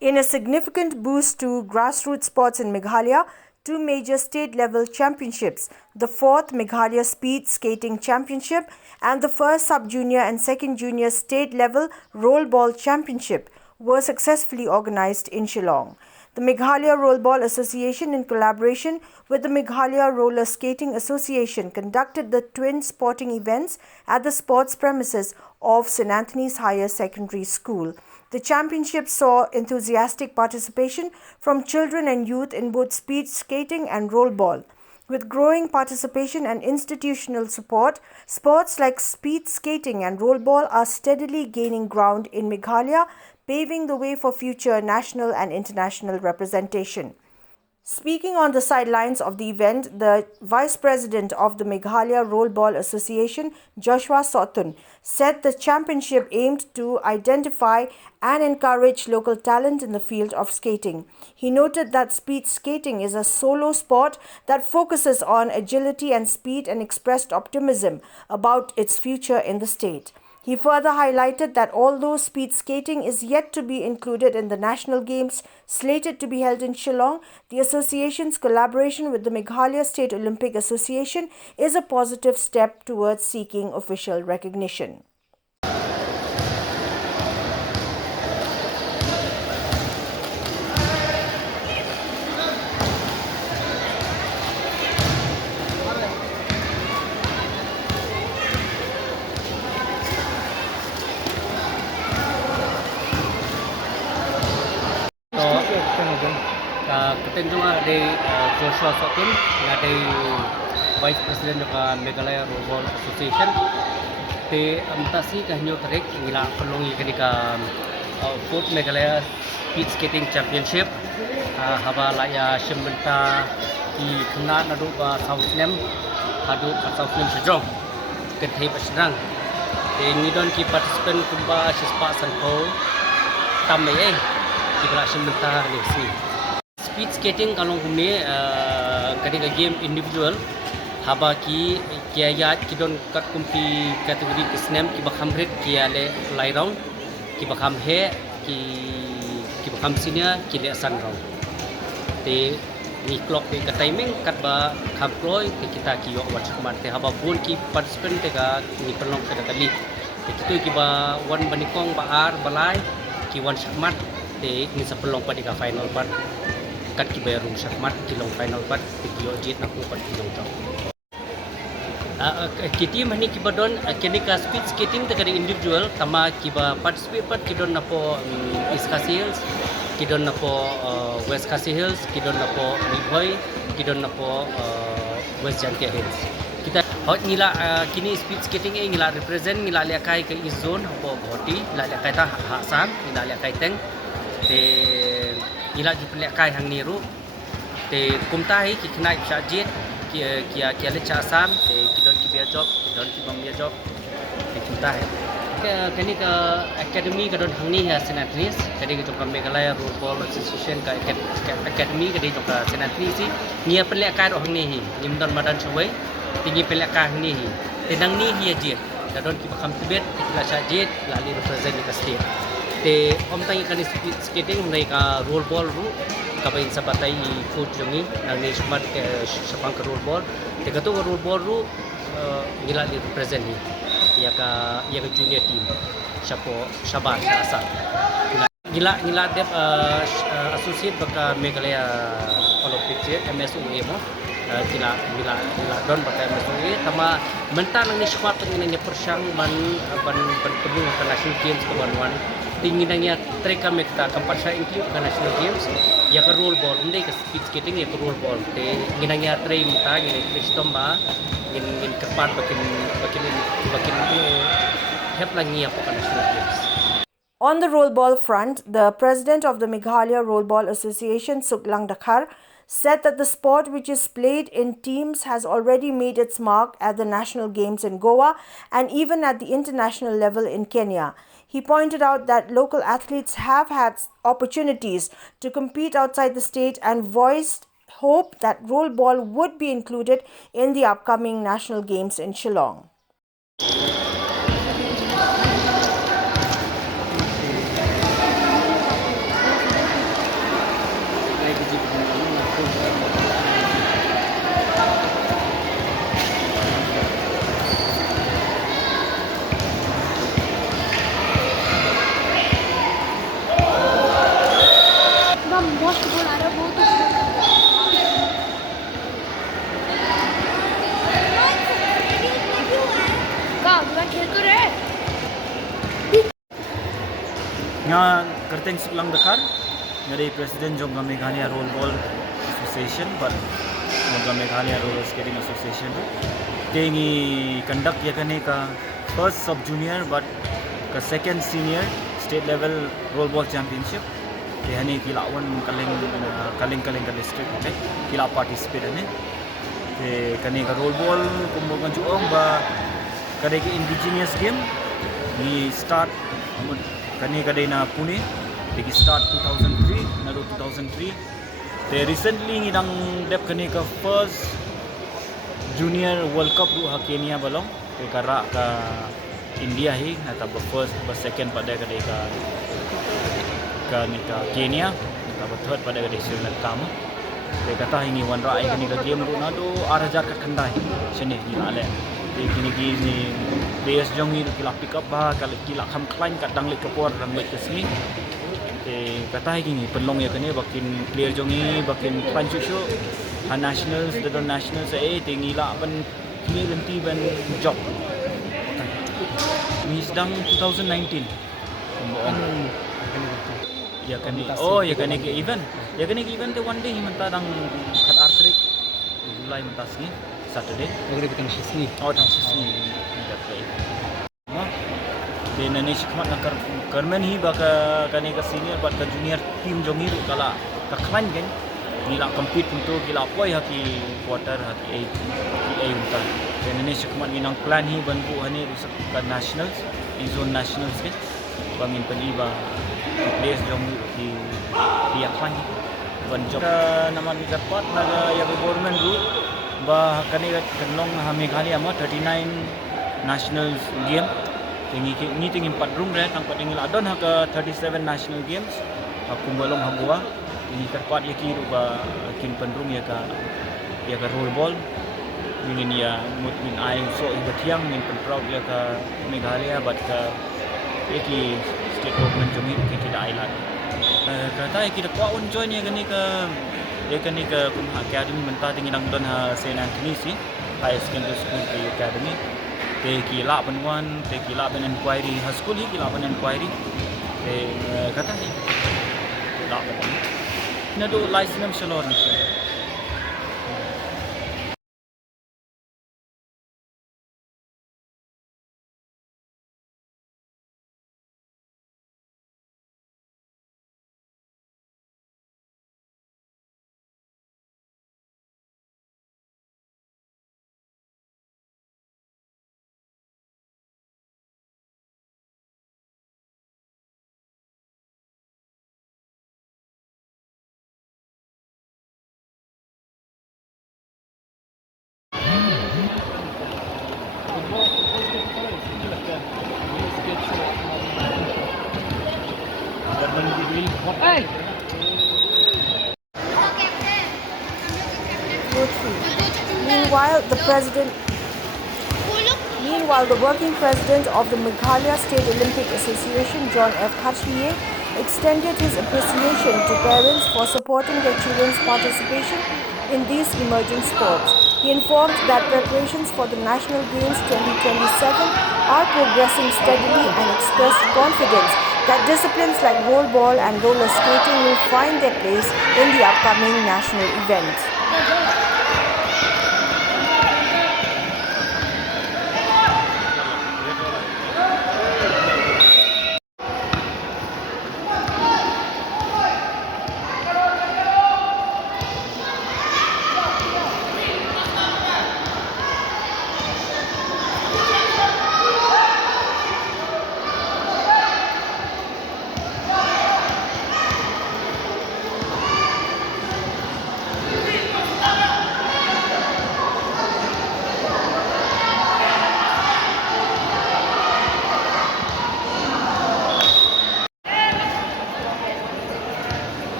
In a significant boost to grassroots sports in Meghalaya, two major state-level championships, the fourth Meghalaya Speed Skating Championship and the first sub-junior and second junior state-level rollball championship, were successfully organized in Shillong. The Meghalaya Rollball Association, in collaboration with the Meghalaya Roller Skating Association, conducted the twin sporting events at the sports premises of St. Anthony's Higher Secondary School. The championship saw enthusiastic participation from children and youth in both speed skating and rollball. With growing participation and institutional support, sports like speed skating and rollball are steadily gaining ground in Meghalaya, paving the way for future national and international representation. Speaking on the sidelines of the event, the Vice President of the Meghalaya Rollball Association, Joshua Sotun, said the championship aimed to identify and encourage local talent in the field of skating. He noted that speed skating is a solo sport that focuses on agility and speed and expressed optimism about its future in the state. He further highlighted that although speed skating is yet to be included in the national games slated to be held in Shillong, the association's collaboration with the Meghalaya State Olympic Association is a positive step towards seeking official recognition. Ketentungan dari Joshua Sotun dari Vice President ng Meghalaya Rollball Association te amtasi kahnyo tarik ngila pelongi ketika fourth Meghalaya Speed Skating Championship haba laya shembenta di kena nadu ba Southnem hadu ba Southnem sejong kentai pasrang te ngidon ki participant kumba sispa sanko tamai di kala shembenta lesi. Speed skating kalau humne ketika game individual haba ki kiaya kidon kat kumpi kategori snem ki bakham red ki ale lie round ki bakham he ki bakham senior ki le san round te ni clock te ka timing kat ba kham ploy te kita ki yo wat smart te haba bun ki participant te ka ni pelong ka kali te kitu ki ba one banikong ba ar balai ki one smart te ni sa pelong pa di ka final part kat ki bayarung syakmat kilong final part video jet nak upat kilong tau kiti mani kibadon kini ka speed skating te kari individual tama kiba participate part kidon napo East Khasi Hills kidon napo West Khasi Hills kidon napo Niboy kidon napo West Jantia Hills kita hot nila kini speed skating e nila represent nila liakai ke east zone ho bhoti nila liakai ta hasan nila liakai teng te ila jupelek kai hang niru te kumtai ki khnai chajet ki le chasan te kidon ki bia job kidon ki bam bia job te kumtai kani ka academy kadon hang ni ha senatris kadi ki jokam Meghalaya Rollball Association ka academy kadi joka senatris si nia pelek kai ro hang ni hi nimdon madan chawai tingi pelek kai hang ni hi te nang ni hi je kadon ki bakam tibet ki la chajet la li represent ka state te om tangi kani speed skating nai ka rollball ru kabain sabatai coach jongi nang ni smart ke sapang ka rollball te ka to rollball ru ngila li represent ni ya ka junior team sapo sabar asal ngila dep associate baka Meghalaya Olympic MSUE mo kila don baka MSUE tama mentan nang ni squad ngin ni persang ban penuh ka national games ke wan tinginangnya treka mekta kampasya include ka national games ya ka rollball undai ka speed skating ya ka rollball te nginangnya tray mta ngin kristomba ngin kepat bakin help langi apa ka national games. On the rollball front, the president of the Meghalaya Rollball Association, Suklang Dakhar, said that the sport, which is played in teams, has already made its mark at the national games in Goa and even at the international level in Kenya. He pointed out that local athletes have had opportunities to compete outside the state and voiced hope that rollball would be included in the upcoming national games in Shillong. nga kerteng sulang dekar ngari presiden jongga Meghalaya Rollerball Association but jongga Meghalaya Roller Skating Association tengi conduct ya kane ka first sub junior but ka second senior state level rollerball championship ke hani kila wan kaleng ka district okay kila participate ane ke kane ka rollerball kumbukan juong ba kade ke indigenous game ni start kani kadai na Pune they start 2003 nado 2003 they recently ngidang dep kani ka first junior world cup ru ha Kenya balong ke kara ka India hi atau first second pada kadai ka ni ka Kenya atau third pada kadai Sri Lanka ma they kata ini wan rai kani ka game ru nado 8000 ka kandai sini ni ale kini ni players jong ni kila pick up ba kala kila kham climb kat dang lek kapor dang lek kesini kata gini penlong ya kene bakin player jong ni bakin climb chuchu ha nationals the nationals tinggi la ban kini lenti ban job ni sedang 2019 ya kan ya kan ke event tu one day menta dang kat artrik mulai mentas ni Saturday oh tang sini di Indonesia kemat nak kermen hi baka kani ka senior bat ka junior team jongi ru kala ka klan kan gila compete untuk gila poi haki quarter haki 8 unta di Indonesia kemat minang plan hi bantu hani rusak ka nationals di zone nationals kan bangin pani ba players jongi di dia klan ban job nama ni dapat naga ya government ru ba kani kenong ha Meghalaya ma 39 nationals game tinggi 4 room re tang pating la don ha ka 37 national games aku balong ha goa ini terpat ya ki ba kin pendrum ya ka rollerball ingin ya mut min ai so ibatiang min pen proud ya ka Meghalaya bat ka ki state government jumi ki tidak island kata ki da kwa on join ya gani ka kum academy menta tinggi nang don ha Saint Anthony si high secondary school ki academy te kila penwan te kila pen inquiry ha school hi kila pen inquiry te kata hi la pen na do license shalor ni Hey! Meanwhile, the working president of the Meghalaya State Olympic Association, John F. Kharshiye, extended his appreciation to parents for supporting their children's participation in these emerging sports. He informed that preparations for the National Games 2027 are progressing steadily and expressed confidence that disciplines like rollerball and roller skating will find their place in the upcoming national event.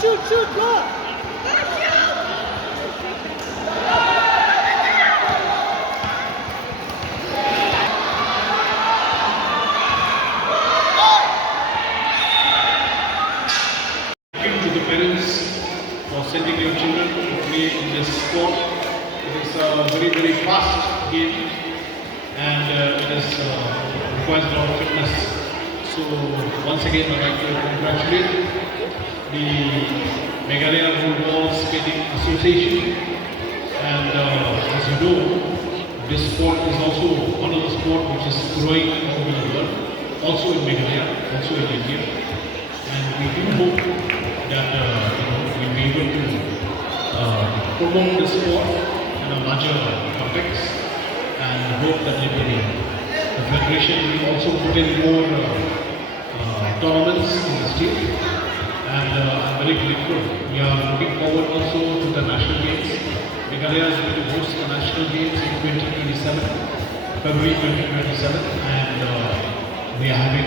Thank you to the parents for sending your children to play in this sport. It is a very, very fast game and it is, requires a lot of fitness. So once again, I'd like to congratulate the Meghalaya Football Skating Association. And as you know, this sport is also one of the sports which is growing all over the world, also in Meghalaya, also in India. And we do hope that we'll be able to promote the sport in a larger context, and hope that the federation will also put in more tournaments in the state. And I'm very grateful. We are looking forward also to the national games. Meghalaya is going to host the national games in 2027, February 2027, and we are having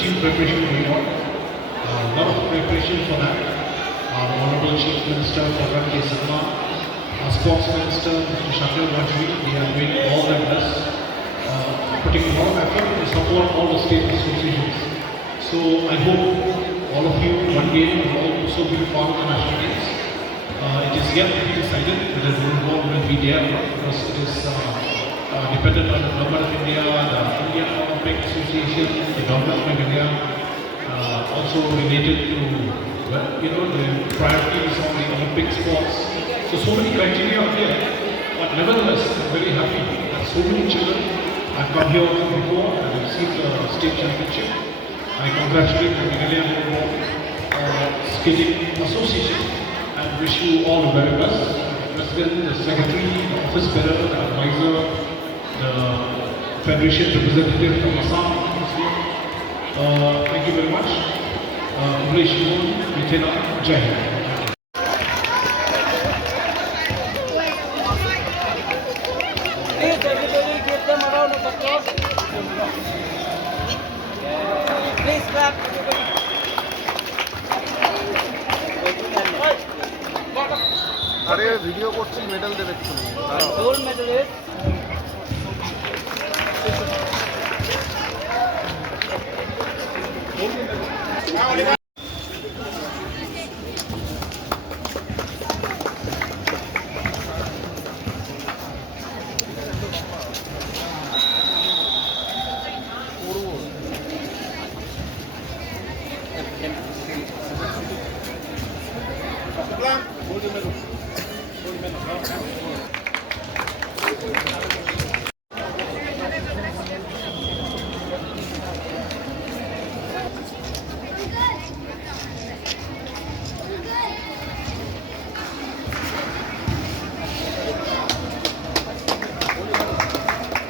team preparation going on. A lot of preparation for that. Our Honorable Chief Minister, Dr. K. Sarma, our Sports Minister, Mr. Shakil Vajri, they are doing all their best, putting a lot of effort to support all the state associations. So I hope all of you one day will also be part of the national games. It is yet to be decided whether the football will be there or not, because it is dependent on the government of India, the Indian Olympic Association, the government of India, also related to the priorities on the Olympic sports. So many criteria are there, but nevertheless, I'm very happy that so many children have come here before and received the state championship. I congratulate the Meghalaya Football Skating Association and wish you all the very best. The President, the Secretary, the Office Bearer, the Advisor, the Federation representative from Assam. Thank you very much. Congratulations, Lieutenant Jai Hind. Please, everybody, give them a round of applause. Please clap, everybody. আরে video করছি medal দেবে Gold medalist.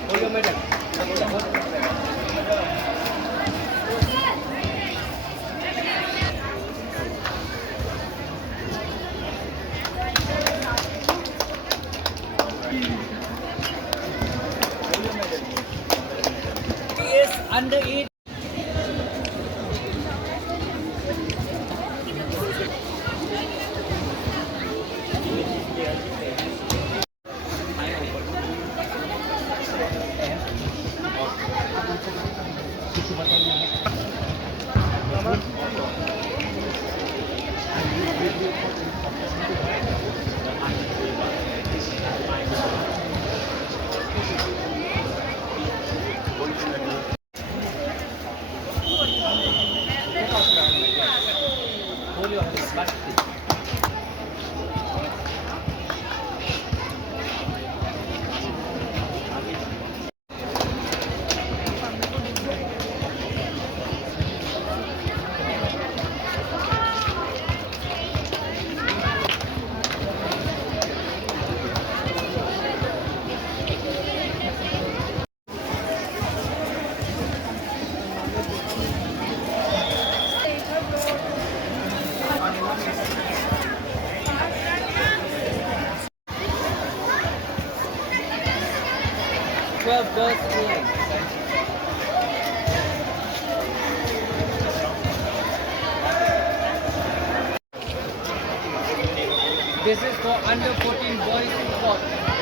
Hold your medal. Is under it. Hold your hands back. Girls playing. This is for under 14 boys in sport.